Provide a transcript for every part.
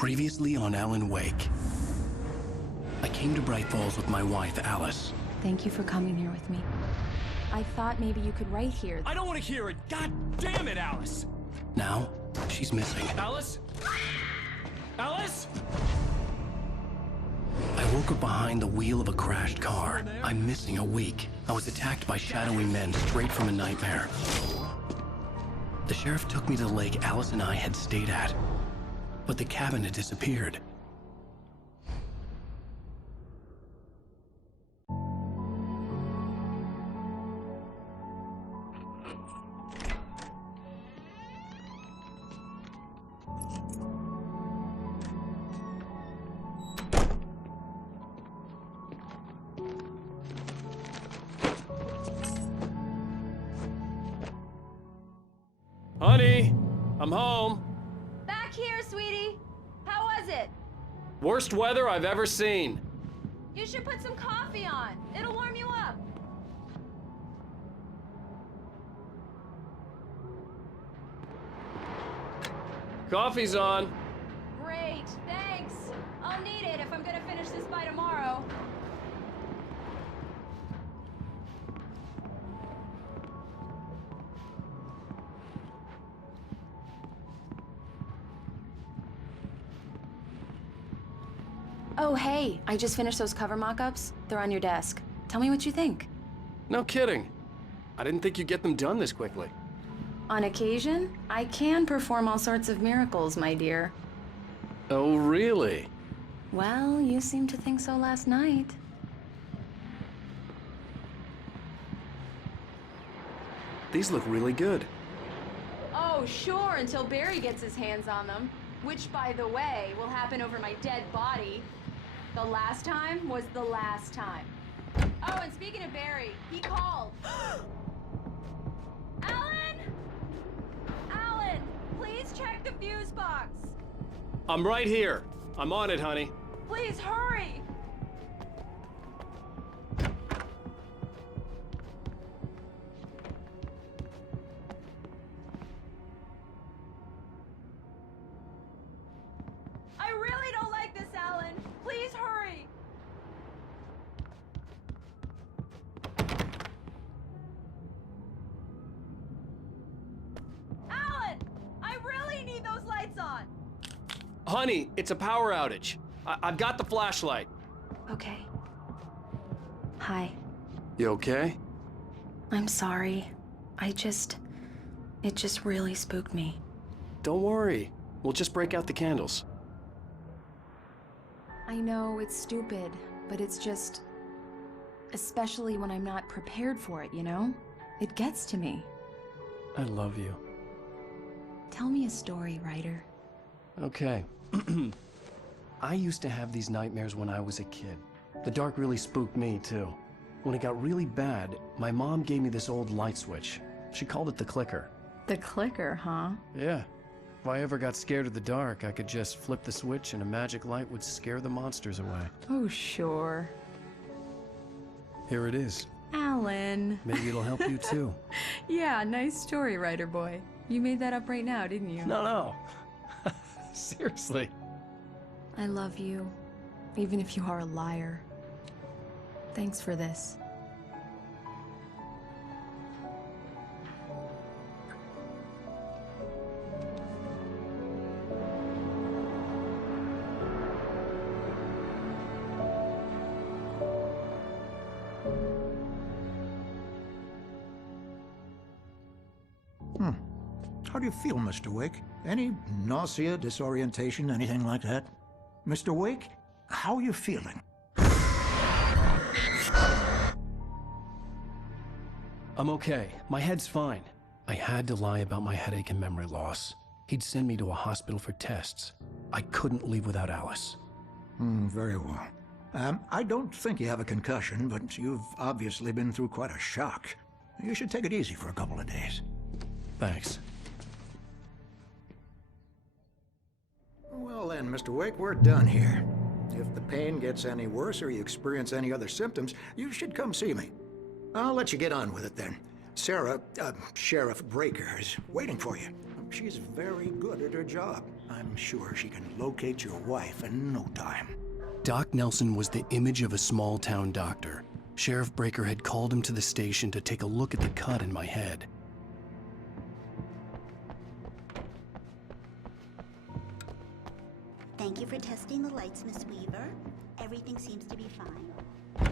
Previously on Alan Wake. I came to Bright Falls with my wife, Alice. Thank you for coming here with me. I thought maybe you could write here. I don't want to hear it! God damn it, Alice! Now, she's missing. Alice? Alice? I woke up behind the wheel of a crashed car. I'm missing a week. I was attacked by shadowy men straight from a nightmare. The sheriff took me to the lake Alice and I had stayed at. But the cabin had disappeared. Honey, I'm home. Back here, sweetie. How was it? Worst weather I've ever seen. You should put some coffee on. It'll warm you up. Coffee's on. Great, thanks. I'll need it if I'm gonna finish this by tomorrow. Oh, hey, I just finished those cover mock-ups. They're on your desk. Tell me what you think. No kidding. I didn't think you'd get them done this quickly. On occasion, I can perform all sorts of miracles, my dear. Oh, really? Well, you seemed to think so last night. These look really good. Oh, sure, until Barry gets his hands on them. Which, by the way, will happen over my dead body. The last time was the last time. Oh, and speaking of Barry, he called. Alan! Alan, please check the fuse box. I'm right here. I'm on it, honey. Please hurry! I really don't like this, Alan. Please hurry! Alan! I really need those lights on! Honey, it's a power outage. I've got the flashlight. Okay. Hi. You okay? I'm sorry. It just really spooked me. Don't worry. We'll just break out the candles. I know it's stupid, but it's just... especially when I'm not prepared for it, you know? It gets to me. I love you. Tell me a story, writer. Okay. I used to have these nightmares when I was a kid. The dark really spooked me, too. When it got really bad, my mom gave me this old light switch. She called it the clicker. The clicker, huh? Yeah. If I ever got scared of the dark, I could just flip the switch and a magic light would scare the monsters away. Oh, sure. Here it is. Alan. Maybe it'll help you, too. Yeah, nice story, writer boy. You made that up right now, didn't you? No. Seriously. I love you, even if you are a liar. Thanks for this. How do you feel, Mr. Wake? Any nausea, disorientation, anything like that? Mr. Wake, how are you feeling? I'm okay. My head's fine. I had to lie about my headache and memory loss. He'd send me to a hospital for tests. I couldn't leave without Alice. Very well. I don't think you have a concussion, but you've obviously been through quite a shock. You should take it easy for a couple of days. Thanks. Well then, Mr. Wake, we're done here. If the pain gets any worse or you experience any other symptoms, you should come see me. I'll let you get on with it then. Sarah, Sheriff Breaker, is waiting for you. She's very good at her job. I'm sure she can locate your wife in no time. Doc Nelson was the image of a small-town doctor. Sheriff Breaker had called him to the station to take a look at the cut in my head. Thank you for testing the lights, Miss Weaver. Everything seems to be fine.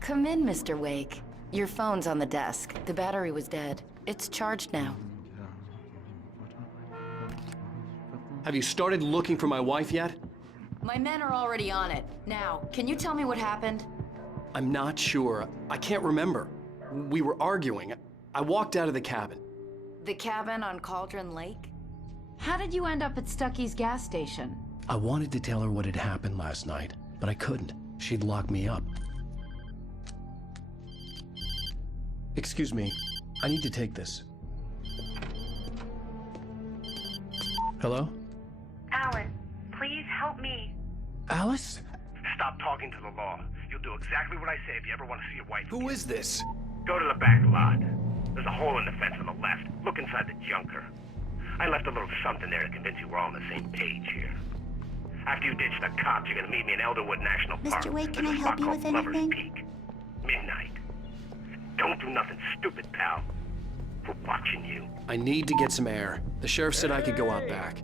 Come in, Mr. Wake. Your phone's on the desk. The battery was dead. It's charged now. Have you started looking for my wife yet? My men are already on it. Now, can you tell me what happened? I'm not sure. I can't remember. We were arguing. I walked out of the cabin. The cabin on Cauldron Lake? How did you end up at Stucky's gas station? I wanted to tell her what had happened last night, but I couldn't. She'd lock me up. Excuse me. I need to take this. Hello? Alan, please help me. Alice? Stop talking to the law. You'll do exactly what I say if you ever want to see your wife. Who is this? Go to the back lot. There's a hole in the fence on the left. Look inside the junker. I left a little something there to convince you we're all on the same page here. After you ditch the cops, you're gonna meet me in Elderwood National Park. Mr. Wake, can There's I a help spot you called with Lover's anything? Peak. Midnight. Don't do nothing stupid, pal. We're watching you. I need to get some air. The sheriff said I could go out back.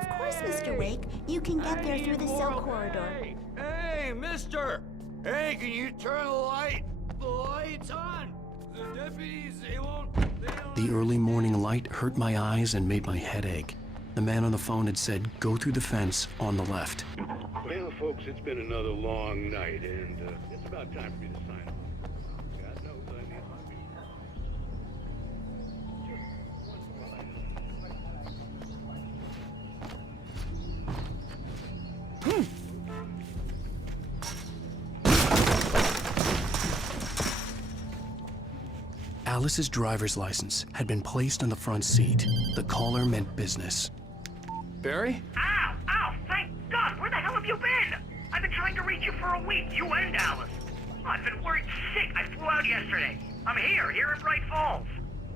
Of course, Mr. Wake. You can get there through the cell corridor. Hey, mister! Hey, can you turn the light? The light's on! The deputies, they won't... The early morning light hurt my eyes and made my head ache. The man on the phone had said, go through the fence on the left. Well, folks, it's been another long night, and it's about time for me to sign off. God knows I need my people. Alice's driver's license had been placed on the front seat. The caller meant business. Barry? Ow! Ow! Thank God! Where the hell have you been? I've been trying to reach you for a week, you and Alice. I've been worried sick. I flew out yesterday. I'm here in Bright Falls.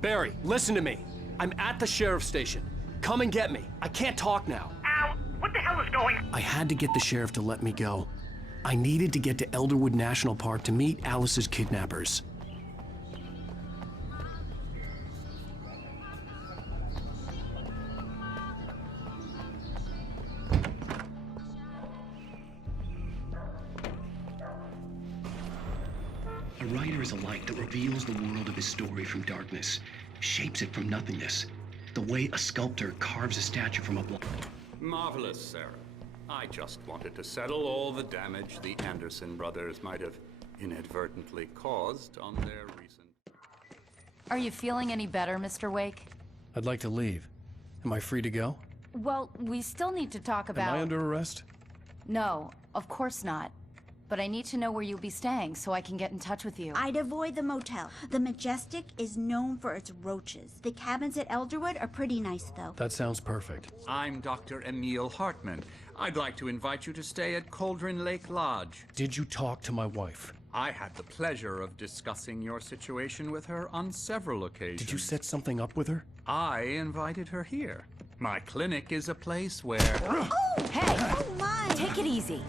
Barry, listen to me. I'm at the sheriff's station. Come and get me. I can't talk now. Ow! What the hell is going on? I had to get the sheriff to let me go. I needed to get to Elderwood National Park to meet Alice's kidnappers. A writer is a light that reveals the world of his story from darkness, shapes it from nothingness, the way a sculptor carves a statue from a block. Marvelous, Sarah. I just wanted to settle all the damage the Anderson brothers might have inadvertently caused on their recent... Are you feeling any better, Mr. Wake? I'd like to leave. Am I free to go? Well, we still need to talk about... Am I under arrest? No, of course not. But I need to know where you'll be staying so I can get in touch with you. I'd avoid the motel. The Majestic is known for its roaches. The cabins at Elderwood are pretty nice, though. That sounds perfect. I'm Dr. Emil Hartman. I'd like to invite you to stay at Cauldron Lake Lodge. Did you talk to my wife? I had the pleasure of discussing your situation with her on several occasions. Did you set something up with her? I invited her here. My clinic is a place where... Oh! Hey! Oh, my! Take it easy.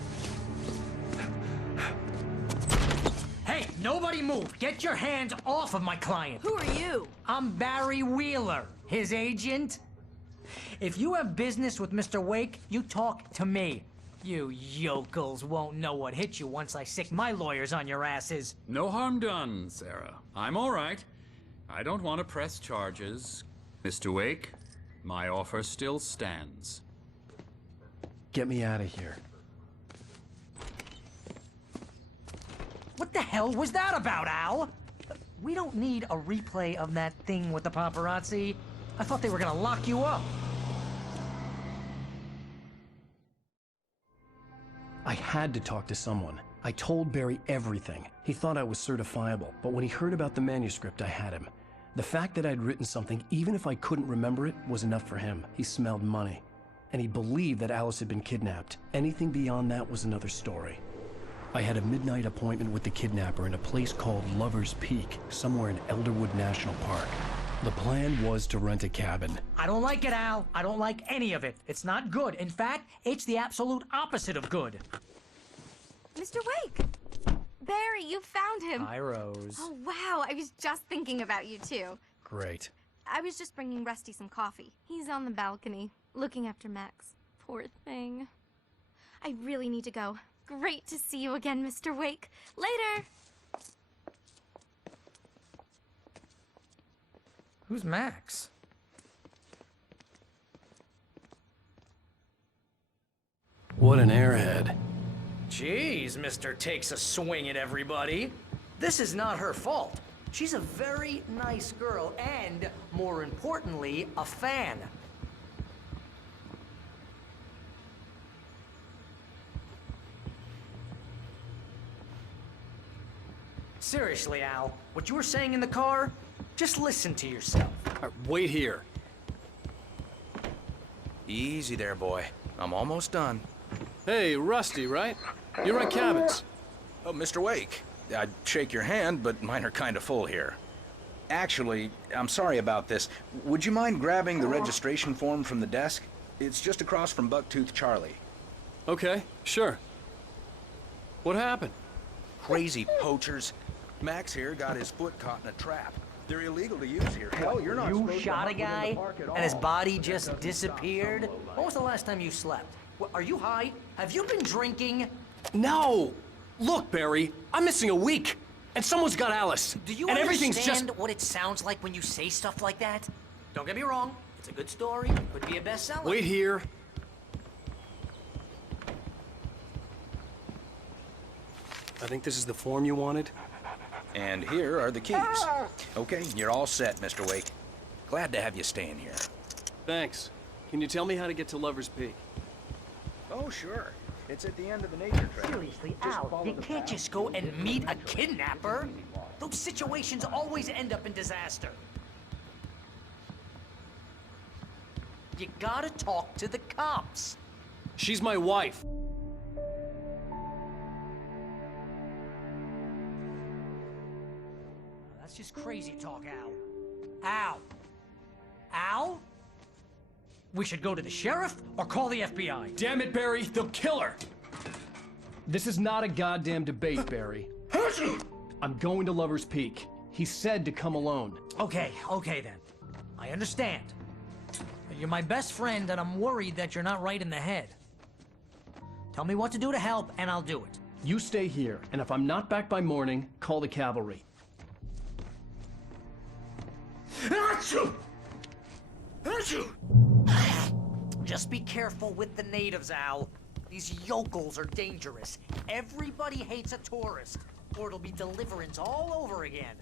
Hey, nobody move! Get your hands off of my client! Who are you? I'm Barry Wheeler, his agent. If you have business with Mr. Wake, you talk to me. You yokels won't know what hit you once I sick my lawyers on your asses. No harm done, Sarah. I'm all right. I don't want to press charges. Mr. Wake, my offer still stands. Get me out of here. What the hell was that about, Al? We don't need a replay of that thing with the paparazzi. I thought they were gonna lock you up. I had to talk to someone. I told Barry everything. He thought I was certifiable, but when he heard about the manuscript, I had him. The fact that I'd written something, even if I couldn't remember it, was enough for him. He smelled money. And he believed that Alice had been kidnapped. Anything beyond that was another story. I had a midnight appointment with the kidnapper in a place called Lover's Peak, somewhere in Elderwood National Park. The plan was to rent a cabin. I don't like it, Al. I don't like any of it. It's not good. In fact, it's the absolute opposite of good. Mr. Wake! Barry, you found him. Hi, Rose. Oh, wow. I was just thinking about you, too. Great. I was just bringing Rusty some coffee. He's on the balcony, looking after Max. Poor thing. I really need to go. Great to see you again, Mr. Wake. Later! Who's Max? What an airhead. Jeez, Mr. Takes a swing at everybody. This is not her fault. She's a very nice girl and, more importantly, a fan. Seriously, Al, what you were saying in the car, just listen to yourself. Wait here. Easy there, boy. I'm almost done. Hey, Rusty, right? You rent cabins. Oh, Mr. Wake. I'd shake your hand, but mine are kind of full here. Actually, I'm sorry about this. Would you mind grabbing the registration form from the desk? It's just across from Bucktooth Charlie. Okay, sure. What happened? Crazy poachers. Max here got his foot caught in a trap. They're illegal to use here. Hell, you're not You supposed to shot a hunt within guy, the park at and his all. body just disappeared? When was the last time you slept? Are you high? Have you been drinking? No! Look, Barry, I'm missing a week, and someone's got Alice. Do you and everything's understand just... what it sounds like when you say stuff like that? Don't get me wrong, it's a good story, could be a bestseller. Wait here. I think this is the form you wanted. And here are the keys. Okay, you're all set, Mr. Wake. Glad to have you staying here. Thanks. Can you tell me how to get to Lover's Peak? Oh, sure. It's at the end of the nature trail. Seriously, Al, you can't just go and meet a kidnapper. Those situations always end up in disaster. You gotta talk to the cops. She's my wife. That's just crazy talk, Al. Al. Al? We should go to the sheriff or call the FBI. Damn it, Barry, they'll kill her! This is not a goddamn debate, Barry. I'm going to Lover's Peak. He said to come alone. Okay then. I understand. You're my best friend, and I'm worried that you're not right in the head. Tell me what to do to help, and I'll do it. You stay here, and if I'm not back by morning, call the cavalry. Just be careful with the natives, Al. These yokels are dangerous. Everybody hates a tourist, or it'll be Deliverance all over again.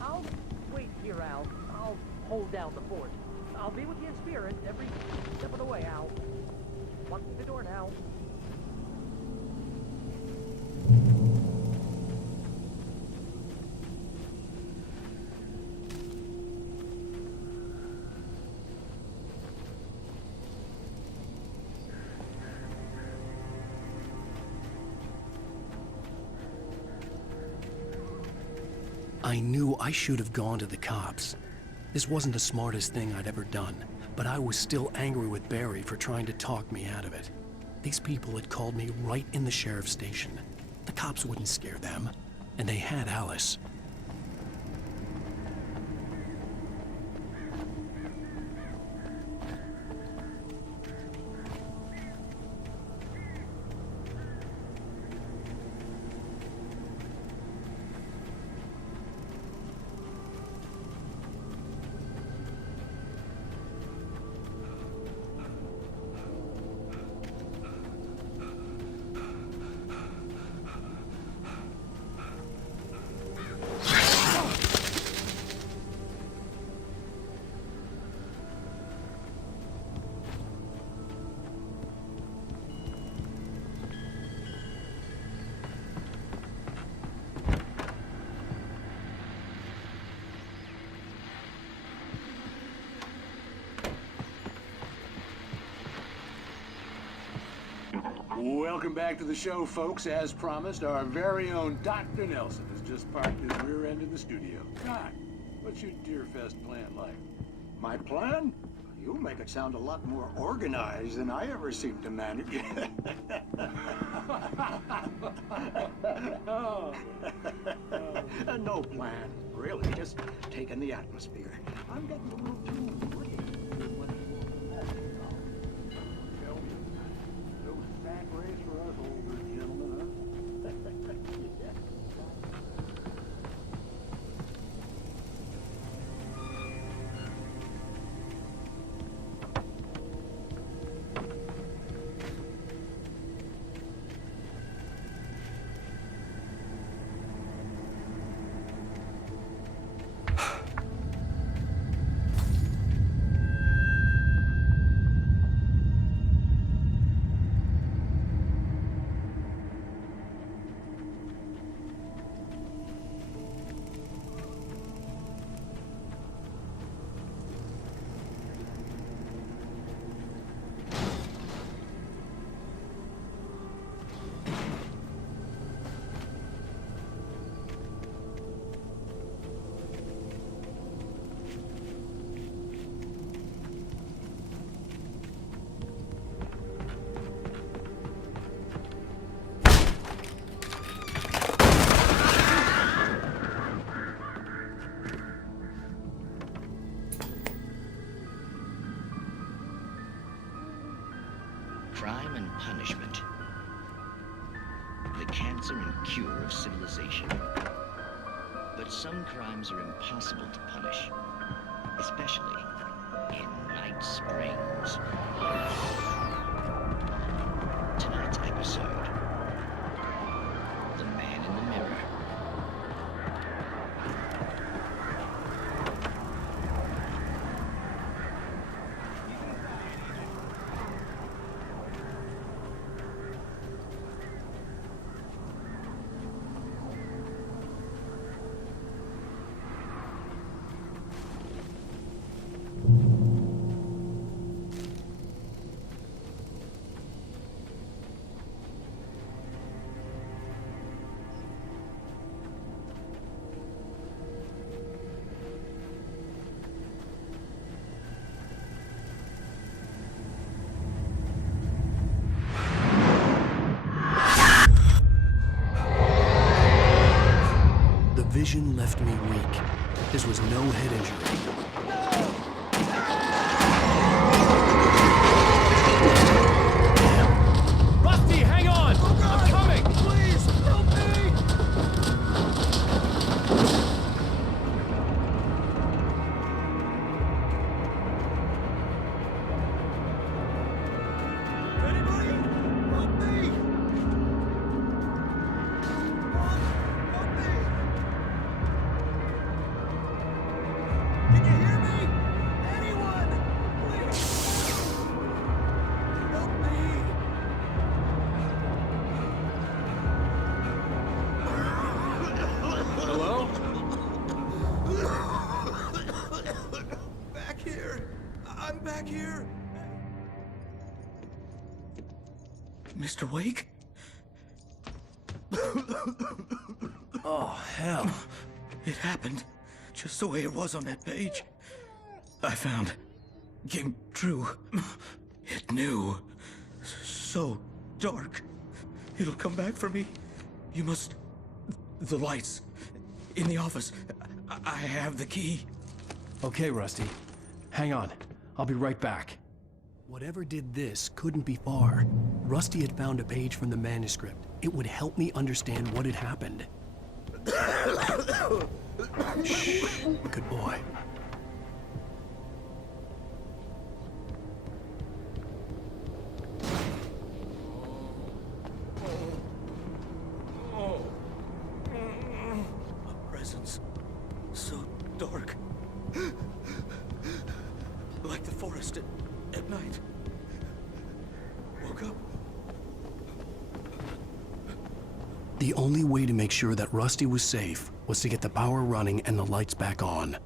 I'll wait here, Al. I'll hold down the fort. I'll be with you in spirit every step of the way, Al. Walk through the door now. I knew I should have gone to the cops. This wasn't the smartest thing I'd ever done, but I was still angry with Barry for trying to talk me out of it. These people had called me right in the sheriff's station. The cops wouldn't scare them, and they had Alice. Welcome back to the show, folks. As promised, our very own Dr. Nelson has just parked his rear end in the studio. Doc, what's your Deerfest plan like? My plan? You make it sound a lot more organized than I ever seem to manage. No plan, really. Just taking the atmosphere. I'm getting a little too pretty. No sack race for us older gentlemen, huh? Crime and punishment. The cancer and cure of civilization. But some crimes are impossible to punish, especially in Night Springs. Tonight's episode, The Man in the Mirror. Vision left me weak. This was no head injury. Rusty, hang on! I'm coming! Please, help me! Anybody? Help me! Help me! Can you hear me? Anyone? Please! Help me! Hello? Back here! I'm back here! Mr. Wake? Oh, hell. It happened just the way it was on that page. I found. Came true. It knew. So dark. It'll come back for me. You must... The lights. In the office. I have the key. Okay, Rusty. Hang on. I'll be right back. Whatever did this couldn't be far. Rusty had found a page from the manuscript. It would help me understand what had happened. Shh. Good boy. A presence. So dark. Like the forest at night. Woke up. The only way to make sure that Rusty was safe was to get the power running and the lights back on.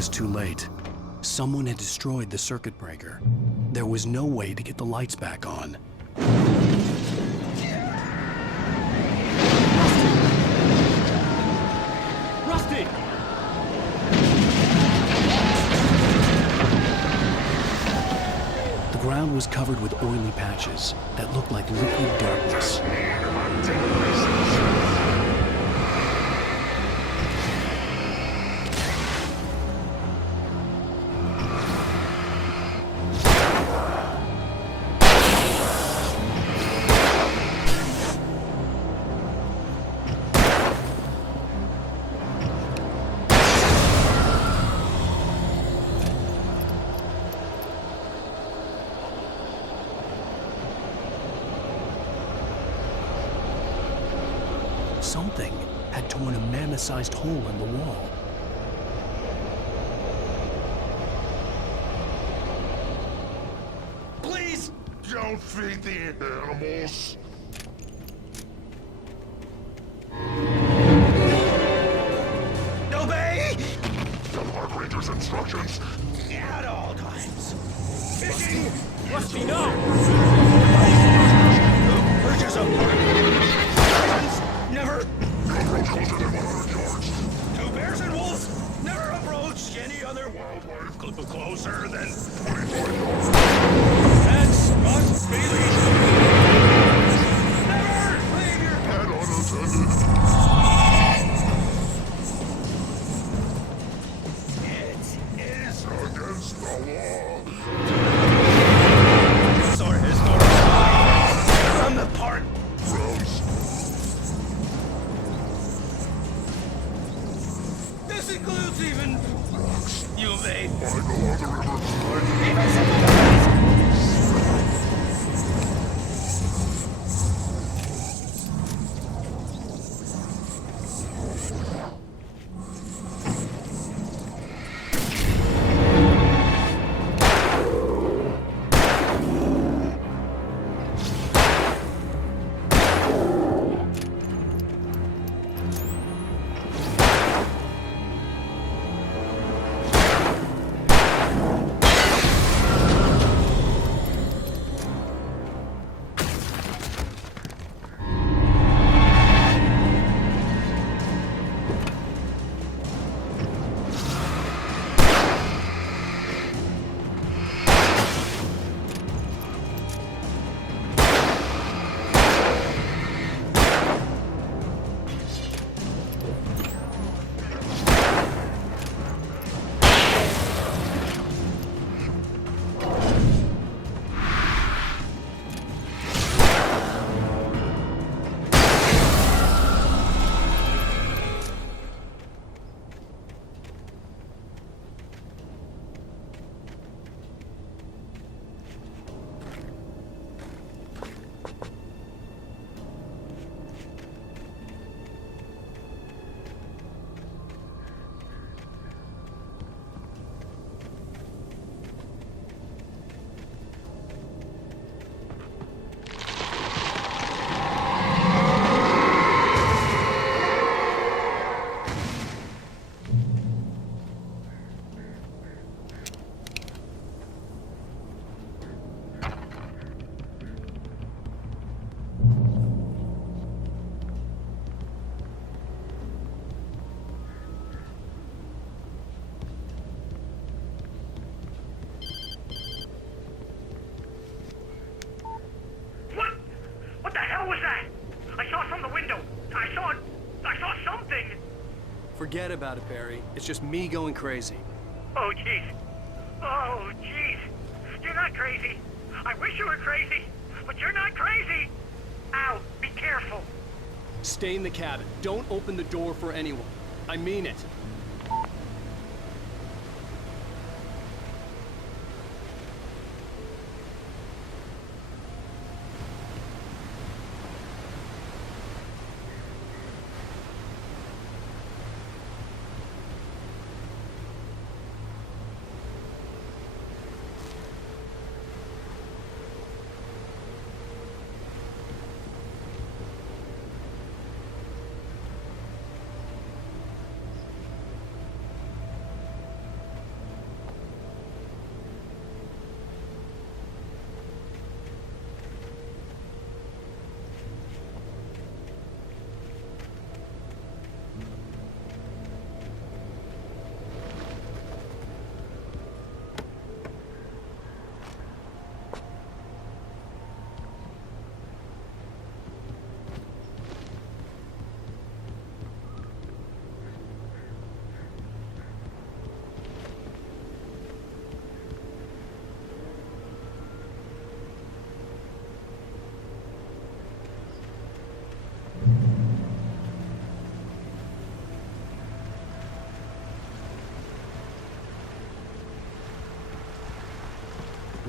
was too late. Someone had destroyed the circuit breaker. There was no way to get the lights back on. Rusty! The ground was covered with oily patches that looked like liquid darkness. Something had torn a mammoth-sized hole in the wall. Please don't feed the animals. Obey! The Park Ranger's instructions. At all times. Rusty! Rusty, no! Urges of lions never. Approach closer than 100 yards. Two bears and wolves never approach any other wildlife closer than 25 yards. Pets must be leashed. Never leave your Pet unattended. It is Against the law. Sort his from the park. Gross. This includes even you, babe. I go on the river. Even some What the hell was that? I saw from the window. I saw something. Forget about it, Barry. It's just me going crazy. Oh, jeez. Oh, jeez. You're not crazy. I wish you were crazy, but you're not crazy. Ow, be careful. Stay in the cabin. Don't open the door for anyone. I mean it.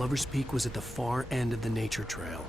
Lover's Peak was at the far end of the nature trail.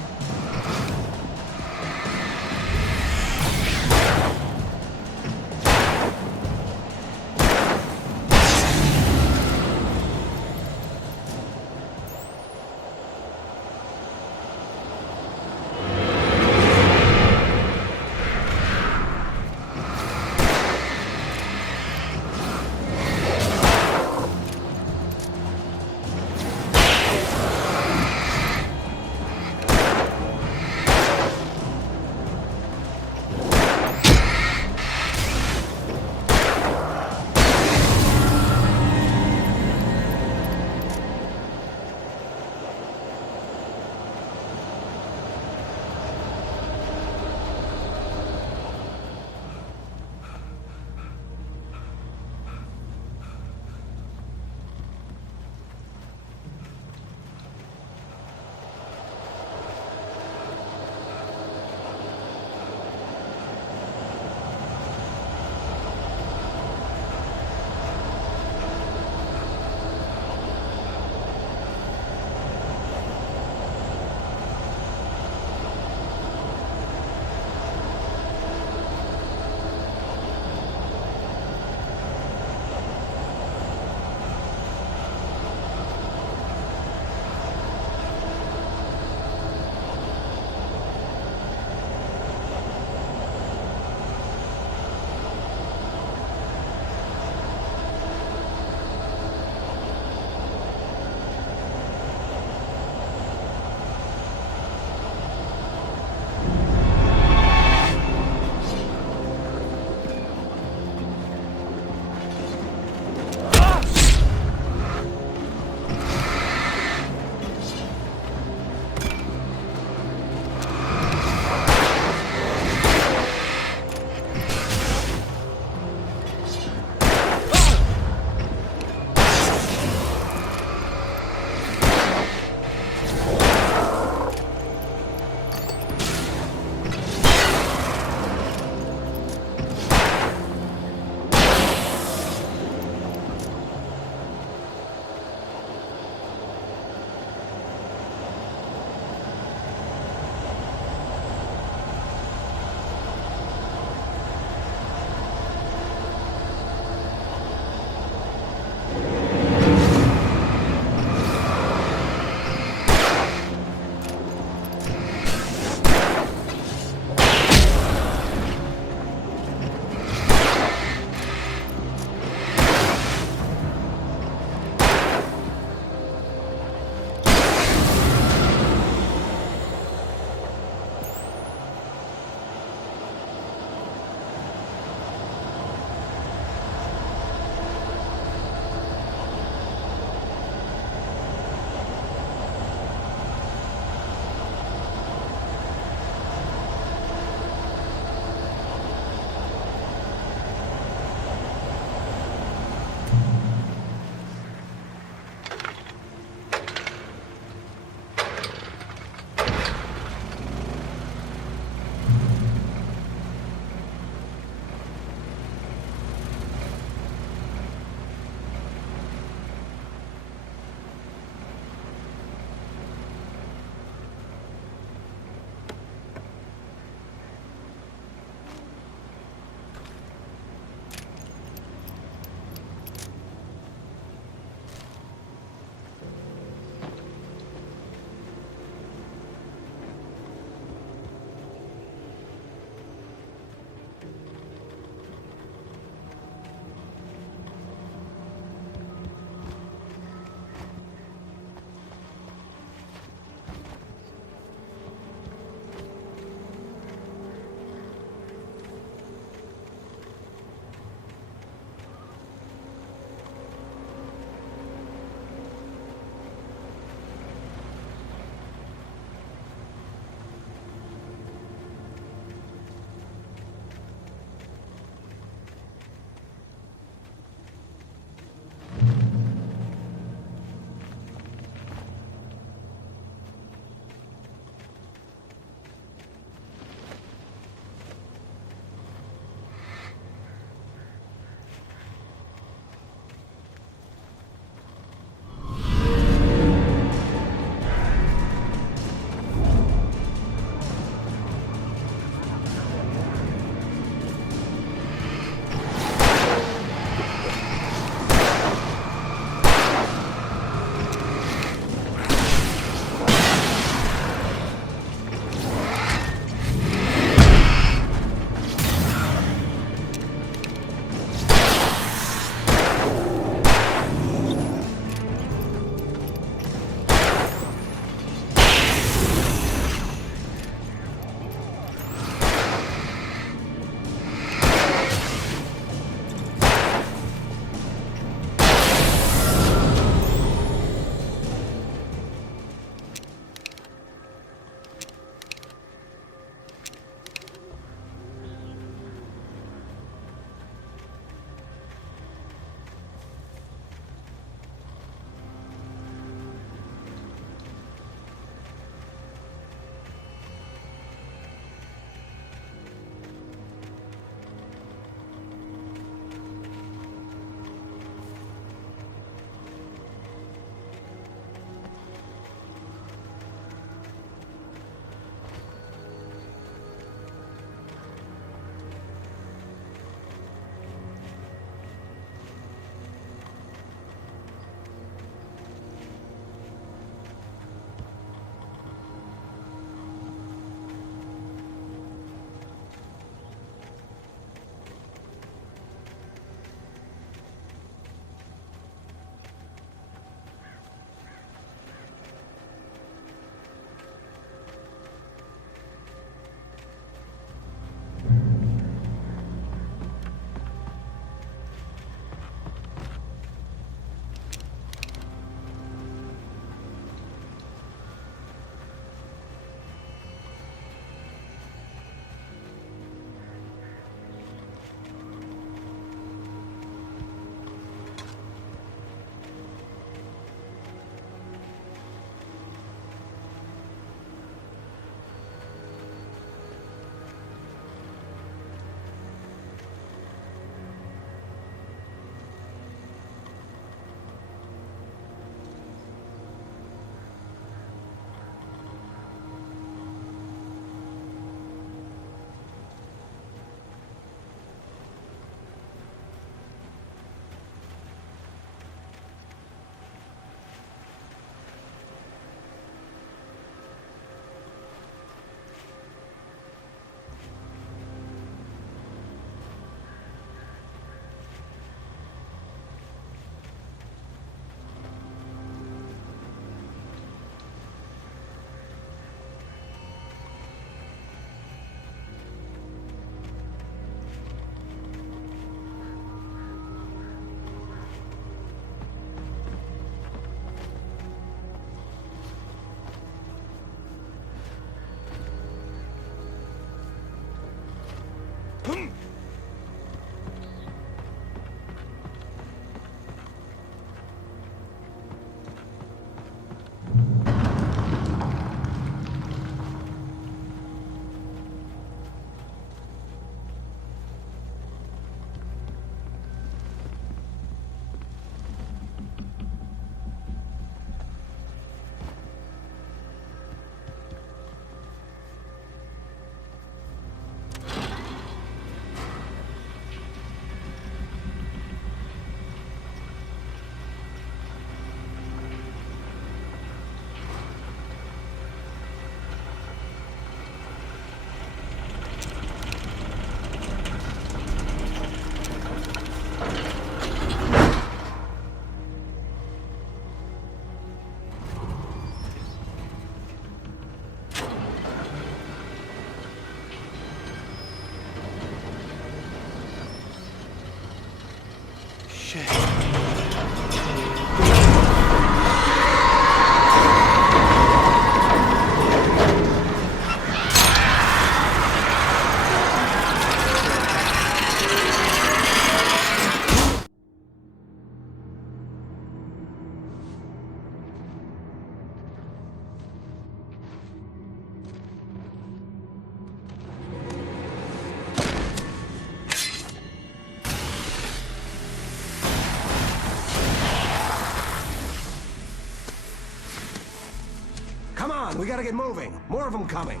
Come on, we gotta get moving. More of them coming.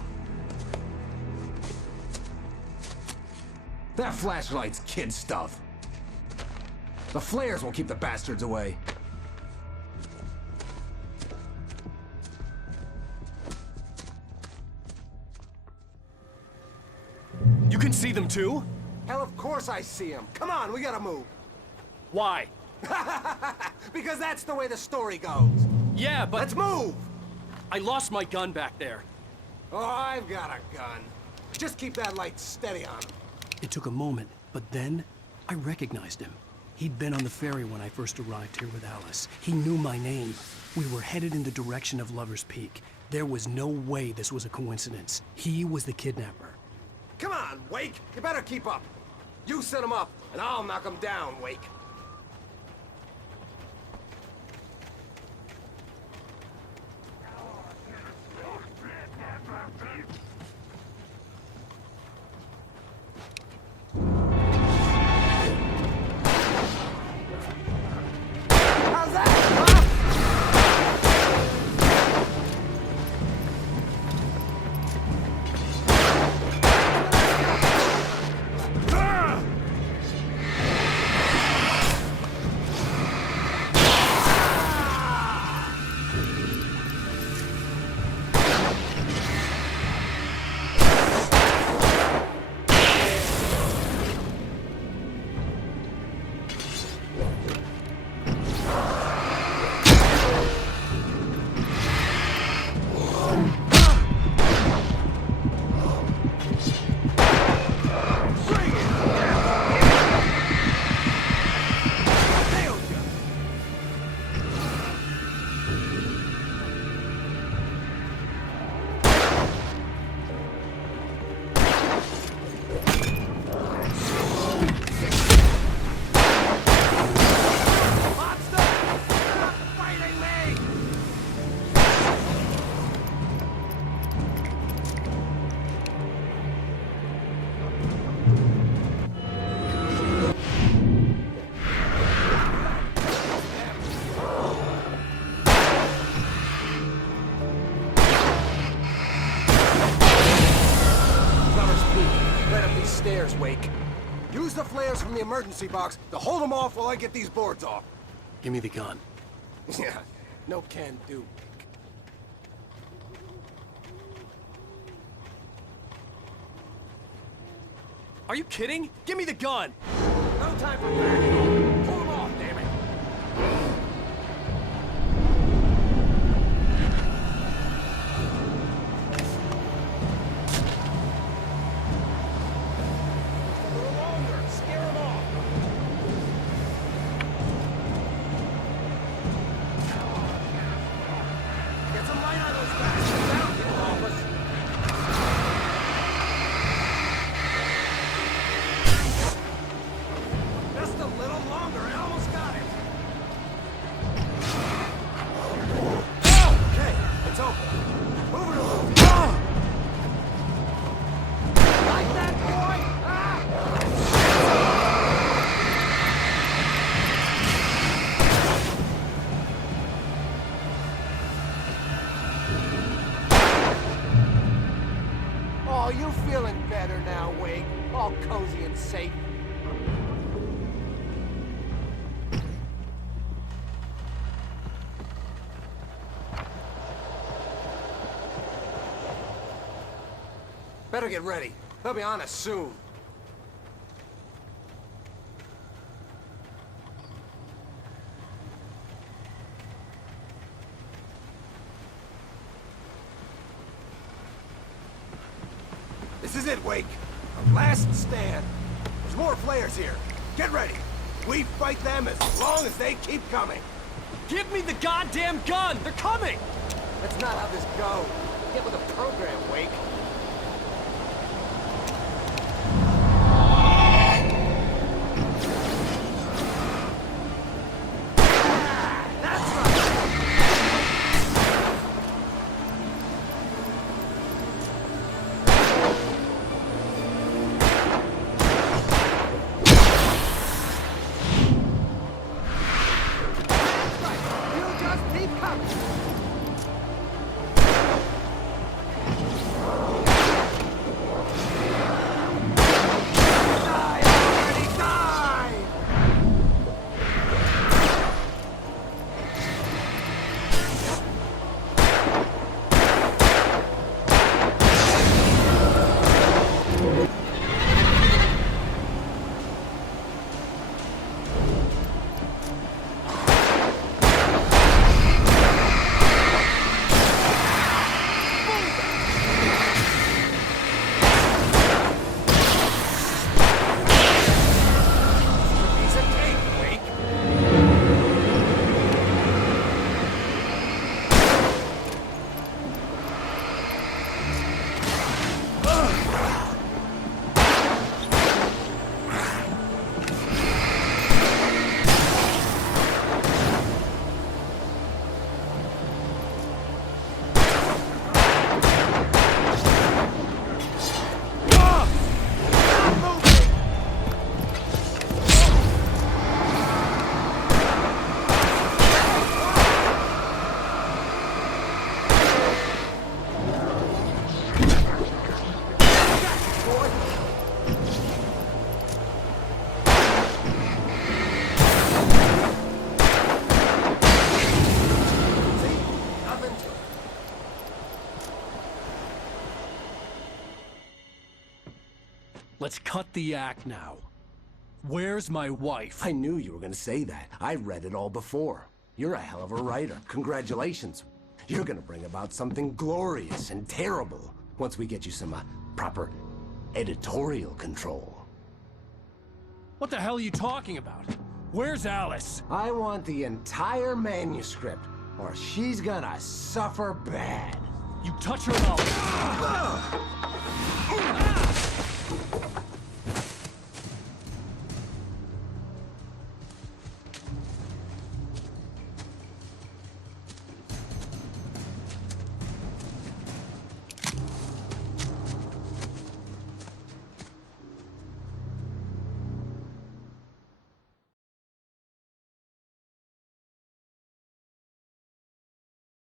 That flashlight's kid stuff. The flares will keep the bastards away. You can see them too? Hell, of course I see them. Come on, we gotta move. Why? Because that's the way the story goes. Yeah, but... Let's move! I lost my gun back there. Oh, I've got a gun. Just keep that light steady on him. It took a moment, but then I recognized him. He'd been on the ferry when I first arrived here with Alice. He knew my name. We were headed in the direction of Lover's Peak. There was no way this was a coincidence. He was the kidnapper. Come on, Wake! You better keep up. You set him up, and I'll knock him down, Wake. How's that, huh? Stairs, Wake. Use the flares from the emergency box to hold them off while I get these boards off. Give me the gun. Yeah, no can do. Are you kidding? Give me the gun! No time for backing. Pull them off, damn it. All cozy and safe. Better get ready. They'll be on us soon. This is it, Wake. Our last stand. There's more flares here. Get ready. We fight them as long as they keep coming. Give me the goddamn gun! They're coming! That's not how this goes. Get with the program, Wake. Let's cut the act now. Where's my wife? I knew you were gonna say that. I read it all before. You're a hell of a writer. Congratulations. You're gonna bring about something glorious and terrible once we get you some proper editorial control. What the hell are you talking about? Where's Alice? I want the entire manuscript, or she's gonna suffer bad. You touch her and I'll...